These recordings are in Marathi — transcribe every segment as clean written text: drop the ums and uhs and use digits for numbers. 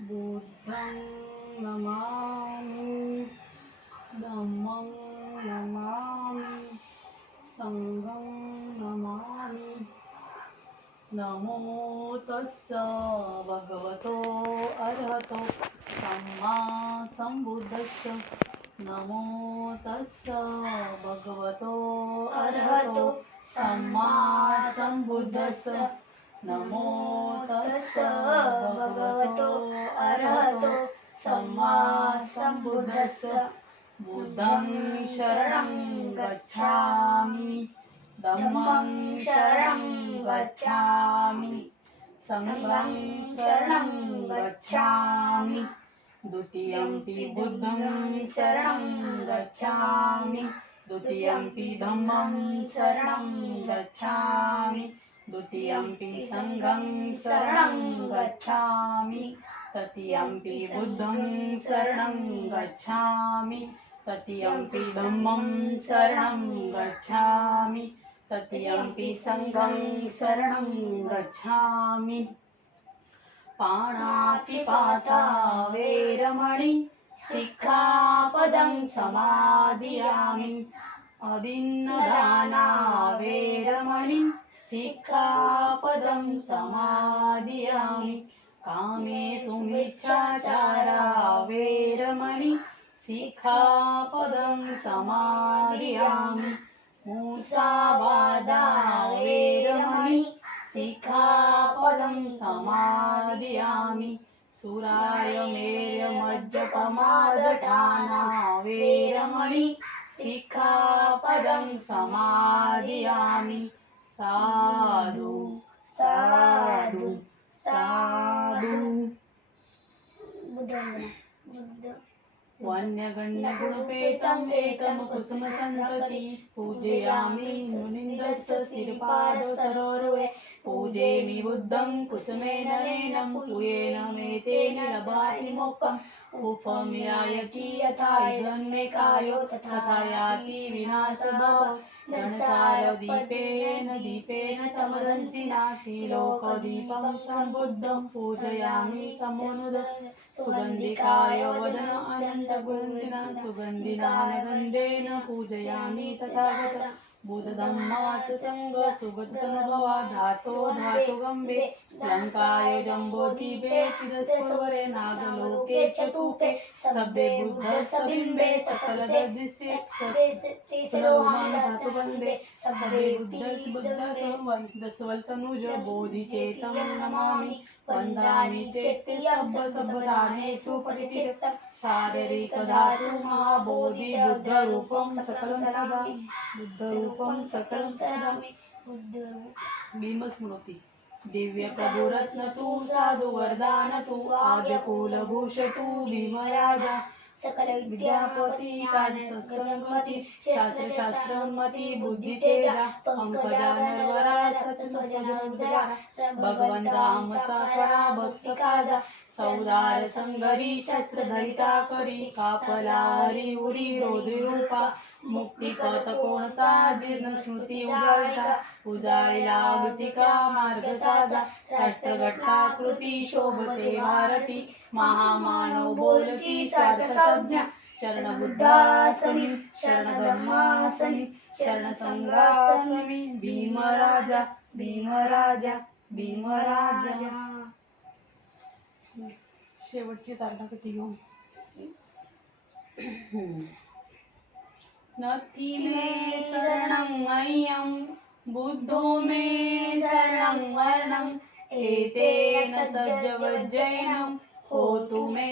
बुद्धं नमामि धम्मं नमामि संघं नमामि। नमो तस्स भगवतो अरहतो सम्मा सम्बुद्धस्स। नमो तस्स भगवतो अरहतो सम्मा सम्बुद्धस्स। नमो तस्स भगवतो अरहतो सम्मा सम्बुद्धस्स। बुद्धं शरणं गच्छामि धम्मं शरणं गच्छामि संघं शरणं गच्छामि। द्वितीयंपि बुद्धं शरणं गच्छामि द्वितीयंपि धम्मं शरणं गच्छामि द्वितीयंपि संघं शरणं गच्छामि तृतीयंपि बुद्धं शरणं गच्छामि तृतीयंपि धम्मं शरणं गच्छामि तृतीयंपि संघं शरणं गच्छामि। पाणातिपाता वेरमणि सिक्खापदं समादियामि। अदिन्नदाना वेरमणि सिक्खापदं समादियामि। कामेषु मिच्छाचारा वेरमणि सिक्खापदं समादियामि। मूसावादा वेरमणि सिक्खापदं समादियामि। सुरायमेर्यमज्जपमादठाना वेरमणि सिक्खापदं समादियामि। साधु साधु साधु। वन्यगण्यगुणपेतं एतं कुसुमसन्तति पूजयामि मुनीन्द्रस्य शिरपादसरोरुहे। पूजयामि बुद्धं कुसुमेन नयनं पूयेन मेतेन लभामि मोक्षम्। उपम्यायति यथा इदन्मे कायो तथा याति विनाशभावः। घनसारदीपेन दीपेन तमदंसिना त्रिलोकदीपं सम्बुद्धं पूजयामि तमोनुदं। सुगन्धिकाय वदन अनन्तगुणनिधिना सुगन्धिनानगन्धेन पूजयामि तथागतं। बुद्धधम्माच संग सुगततनुभवा धातो धातुगम्बे। लङ्काय जम्बोद्वीपे चिदस्पवरे नागलोके चतुपे। सभ्ये बुद्धस्सबिम्बे सकलदर्दिष्टे सलोहं धातुबन्धे। सभ्ये बुद्धस्सवल्तनुज बोधिचेतं नमामि। वन्दामि चेत्ते सभ्यधानेषु पठिचित्तं। शारीरिकधातु महाबोधि बुद्धरूपं सकलं सदा बुद्धरूपं सकलं सदा। भीमस्मृती। दिव्यप्रभुरत्न तु साधु वरदान तु आद्यकुलभूष तु भीमराजा। सकल विद्यापति साध सत्संगमति शास्त्रमति बुद्धितेजा। पंकजा नरवरा सत्स्वजनोद्धारा भगवंता आमचा खरा भक्त काजा। सौदार संगरी शस्त्रधरिता करी कापला हरी उरी रोधी रूपा। मुक्तिपथ कोणता जीर्ण स्मृती उजाळीला अगतिका मार्ग साजा। राष्ट्रघटाकृती शोभते भारती महामानव बोलती स्वार्थ संज्ञा। शरण बुद्धासमी शरण धम्मासमी शरण संघासमी। भीमराजा भीमराजा भीमराजा। शेवटची सारणाकृती घेऊ। नथी मे शरणं मह्यं बुद्धो मे शरणं वर्णं। एतेन सज्जवज्जयनं होतु मे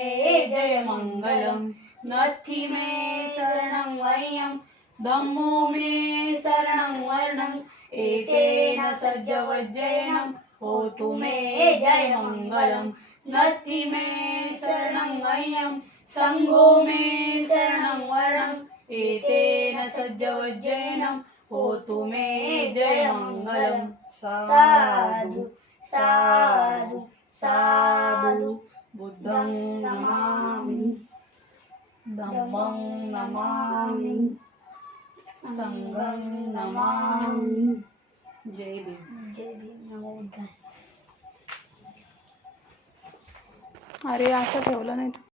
जयमङ्गलं। नथी मे शरणं मह्यं धम्मो मे शरणं वर्णं। एतेन सज्जवज्जयनं होतु मे जयमङ्गलं। नथी मे शरणं मह्यं संघो मे शरणं वर्णं। एतेन सज्जवज्जयनं होतु मे जयमङ्गलं। साधु साधु साधु। बुद्धं नमामि धम्मं नमामि संघं नमामि। जय भीम। जय भीम। नमो बुद्धाय। अरे असं ठेवलं नाही.